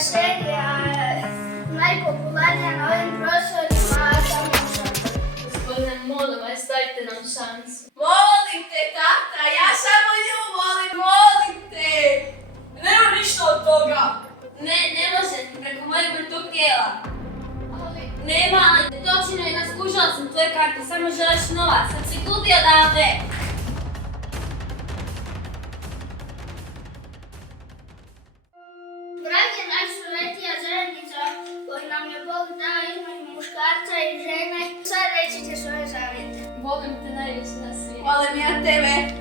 serija najpopularnija na ovim prostorima, Gospodine, molim vas, dajte nam šansu. Molim te, tata, ja samo nju molim te. Nema ništa od toga. Ne može, preko mojeg mrtvog tijela. Nema, točno je, naskužala sam tvoje karte, samo želiš novac, sad si tudi odavde. Brak je najsvetija zajednica koju nam je Bog dao između muškarca i žene. Sad recite svoje zavjete. Volim te najviše na svijetu. Volim ja tebe.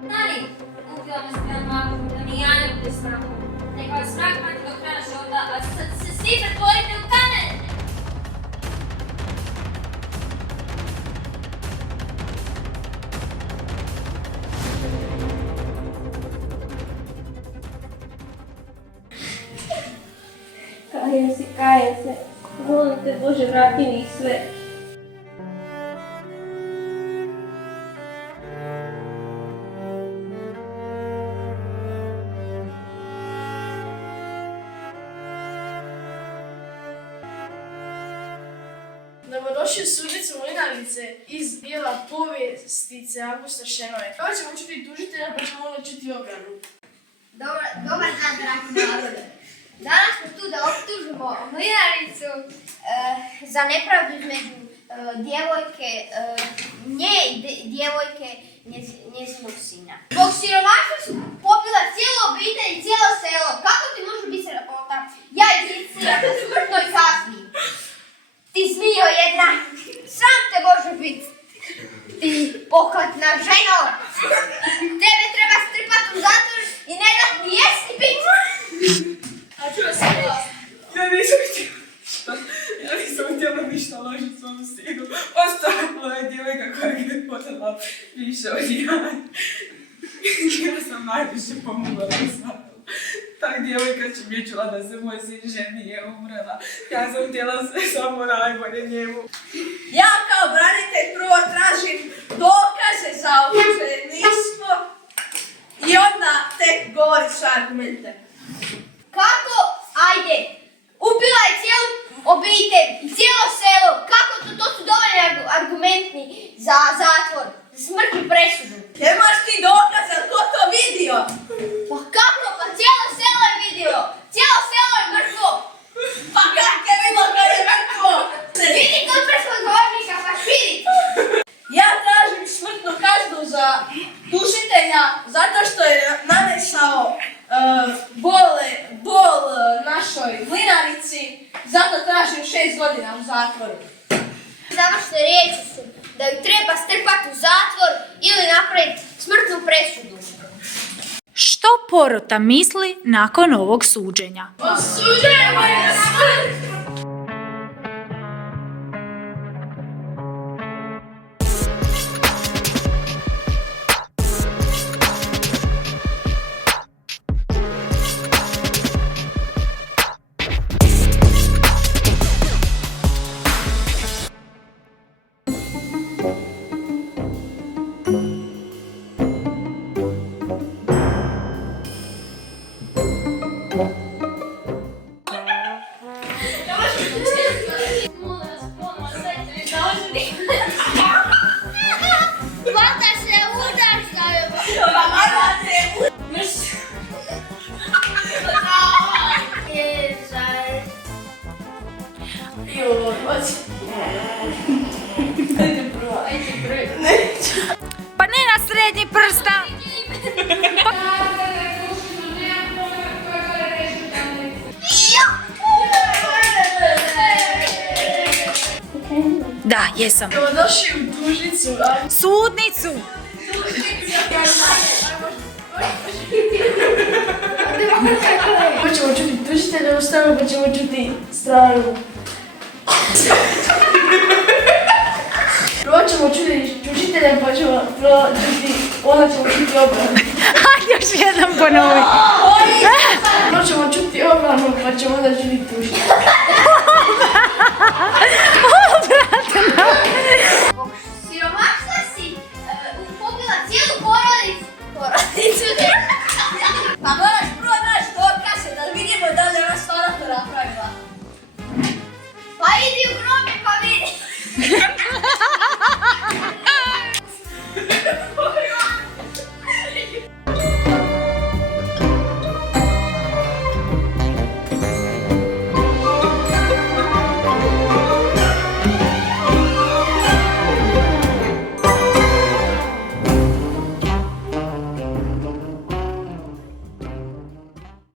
Nani, ubila me s pijan makom, da mi ja ne bude sramno. Neka vas mrak mati do kraja života, a sad se svi pretvorite u kamen! Kajem se. Molim te, Bože, vrati mi ih sve. Dobrodošli u sudnicu Mlinarice iz dijela povijestice Augusta Šenoje. Prvo ćemo čuti tužitelja pa ćemo onda čuti obranu. Dobar dan, dragi narode. Danas smo tu da optužimo Mlinaricu za nepravdu između djevojke, nje i djevojke njezinog sina. Zbog siromaštva su pobila cijelu obitelj i cijelo selo. Kako ti može biti sramota? Ja iziciram na smrtnoj kazni. Ti zmijo jedna, sram te može biti. Ti pohvatna ženo. Tebe treba strpat u zatvor i ne dat ni jest ni pit. A čuo sam glas. Ja nisam htjela ništa ložiti svom sinu. Ostavila je djevojka koja je podala više od jaj. Ja sam najviše pomogla da shvatila. Ta djevojka će mi čula da se moj sin ženi je umrela. Ja sam htjela sve samo najbolje njemu. Ja kao branitelj prvo tražim dokaze za optuženištvo i onda tek govoriš argumente. Kako? Ajde. Ubila je cijelu obitelj i cijelo selo. Kako to su dovoljni argumenti za zatvor, za smrtnu presudu. Nemaš ti dokaza, ko to vidio? Pa kako? Pa cijelo selo je vidjelo. Cijelo selo je mrtvo. Pa kak je bilo kad je mrtvo? Vidi kod prskog govornika, pa širi. Ja tražim smrtnu kaznu za tužitelja zato što je nanesao bol našoj Mlinarici, zato tražim 6 godina u zatvoru. Završne riječi su da ju treba strpati u zatvor ili napraviti smrtnu presudu. Što porota misli nakon ovog suđenja? Osuđujemo je na smrt! Hvata se, udaš da je... Pa ne na srednji prsta! Da, jesam. Dobrodošli u tužnicu. Sudnicu! Hoćemo čuti tužitelja u stranu, pa ćemo čuti stranu. Prvo ćemo čuti tužitelja jedem pa ćemo čuti, onda ćemo čuti obranu. Hajde još jednom ponovi. Onda ćemo čuti obranu pa ćemo onda čuti tušnje.